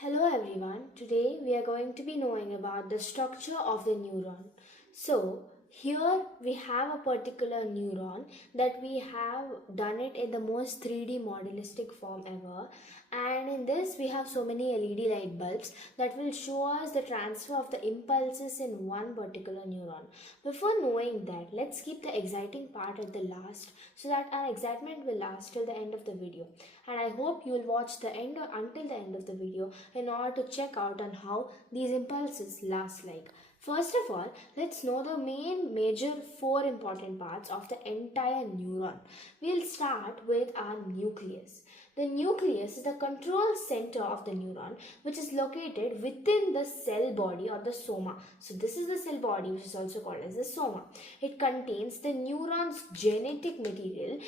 Hello everyone, today we are going to be knowing about the structure of the neuron. So, here we have a particular neuron that we have done it in the most 3D modelistic form ever, and in this we have so many LED light bulbs that will show us the transfer of the impulses in one particular neuron. Before knowing that, let's keep the exciting part at the last so that our excitement will last till the end of the video, and I hope you will watch the end or until the end of the video in order to check out on how these impulses last like. First of all, let's know the major four important parts of the entire neuron. We'll start with our nucleus. The nucleus is the control center of the neuron, which is located within the cell body or the soma. So this is the cell body, which is also called as the soma. It contains the neuron's genetic material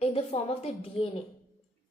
in the form of the DNA,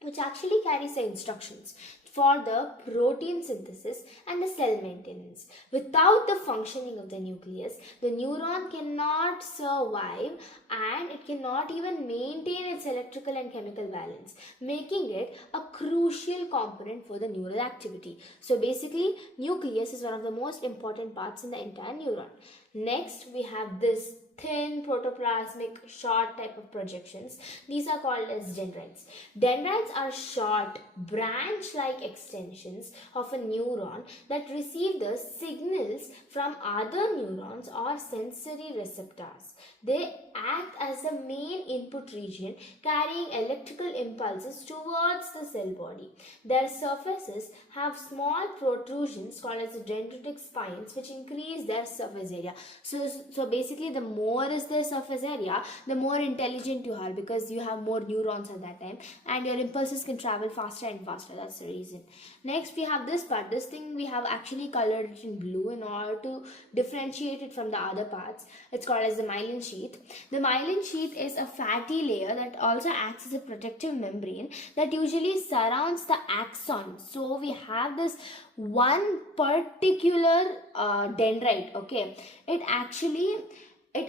which actually carries the instructions for the protein synthesis and the cell maintenance. Without the functioning of the nucleus, the neuron cannot survive and it cannot even maintain its electrical and chemical balance, making it a crucial component for the neural activity. So basically, nucleus is one of the most important parts in the entire neuron. Next, we have this thin protoplasmic short type of projections. These are called as dendrites. Dendrites are short branch-like extensions of a neuron that receive the signals from other neurons or sensory receptors. They act as the main input region, carrying electrical impulses towards the cell body. Their surfaces have small protrusions called as the dendritic spines, which increase their surface area. So basically, the more is the surface area, the more intelligent you are, because you have more neurons at that time and your impulses can travel faster and faster. That's the reason. Next, we have this part. This thing we have actually colored it in blue in order to differentiate it from the other parts. It's called as the myelin sheath. The myelin sheath is a fatty layer that also acts as a protective membrane that usually surrounds the axon. So we have this one particular dendrite. Okay, it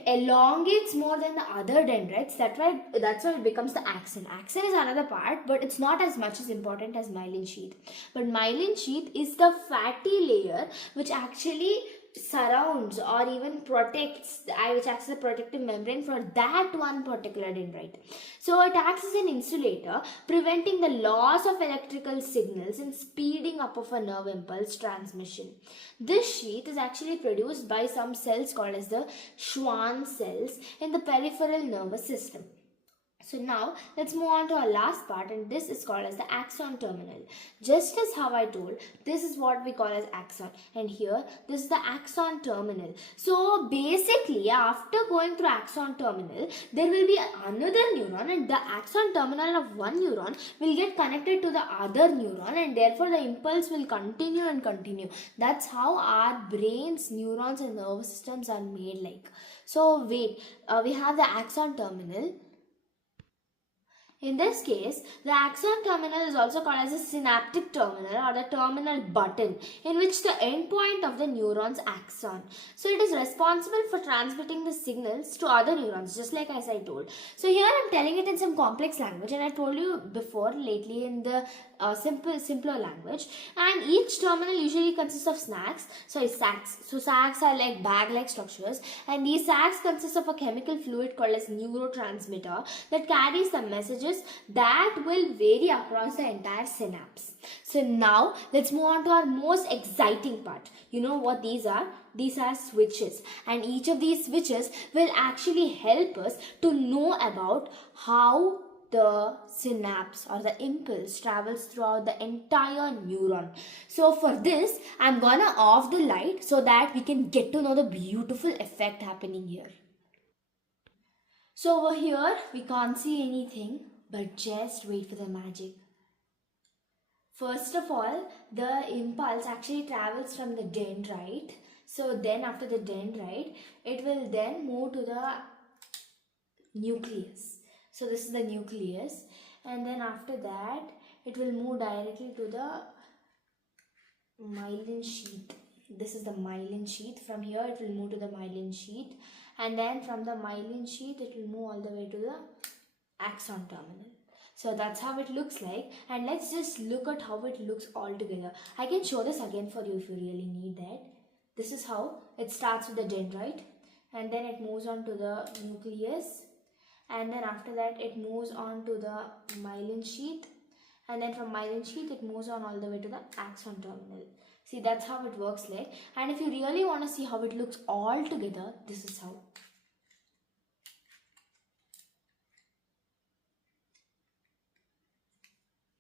elongates more than the other dendrites. That's why it becomes the axon. Axon is another part, but it's not as much as important as myelin sheath. But myelin sheath is the fatty layer which actually surrounds or even protects which acts as a protective membrane for that one particular dendrite. So it acts as an insulator, preventing the loss of electrical signals and speeding up of a nerve impulse transmission. This sheath is actually produced by some cells called as the Schwann cells in the peripheral nervous system. So now let's move on to our last part, and this is called as the axon terminal. Just as how I told, this is what we call as axon, and here this is the axon terminal. So basically, after going through axon terminal, there will be another neuron, and the axon terminal of one neuron will get connected to the other neuron, and therefore the impulse will continue and continue. That's how our brains, neurons and nervous systems are made like. So wait, we have the axon terminal. In this case, the axon terminal is also called as a synaptic terminal or the terminal button, in which the endpoint of the neuron's axon. So it is responsible for transmitting the signals to other neurons, just like as I told. So here I am telling it in some complex language, and I told you before lately in the simpler language. And each terminal usually consists of sacs. So sacs are like bag-like structures, and these sacs consist of a chemical fluid called as neurotransmitter that carries the messages that will vary across the entire synapse. So now let's move on to our most exciting part. You know what these are? These are switches, and each of these switches will actually help us to know about how the synapse or the impulse travels throughout the entire neuron. So for this, I'm gonna off the light so that we can get to know the beautiful effect happening here. So over here, we can't see anything, but just wait for the magic. First of all, the impulse actually travels from the dendrite. So then after the dendrite, it will then move to the nucleus. So this is the nucleus, and then after that it will move directly to the myelin sheath. This is the myelin sheath. From here it will move to the myelin sheath, and then from the myelin sheath it will move all the way to the axon terminal. So that's how it looks like, and let's just look at how it looks all together. I can show this again for you if you really need that. This is how it starts with the dendrite, and then it moves on to the nucleus, and then after that it moves on to the myelin sheath, and then from myelin sheath it moves on all the way to the axon terminal. See, that's how it works like. And if you really want to see how it looks all together, this is how.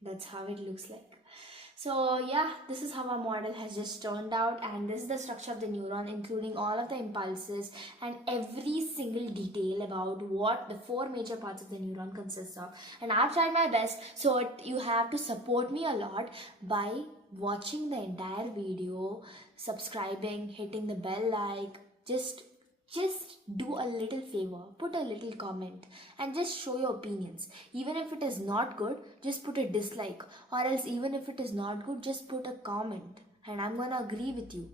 That's how it looks like. So yeah, this is how our model has just turned out, and this is the structure of the neuron, including all of the impulses and every single detail about what the 4 major parts of the neuron consists of. And I've tried my best, so you have to support me a lot by watching the entire video, subscribing, hitting the bell like, just do a little favor, put a little comment and just show your opinions. Even if it is not good, just put a dislike, or else even if it is not good, just put a comment and I'm gonna agree with you.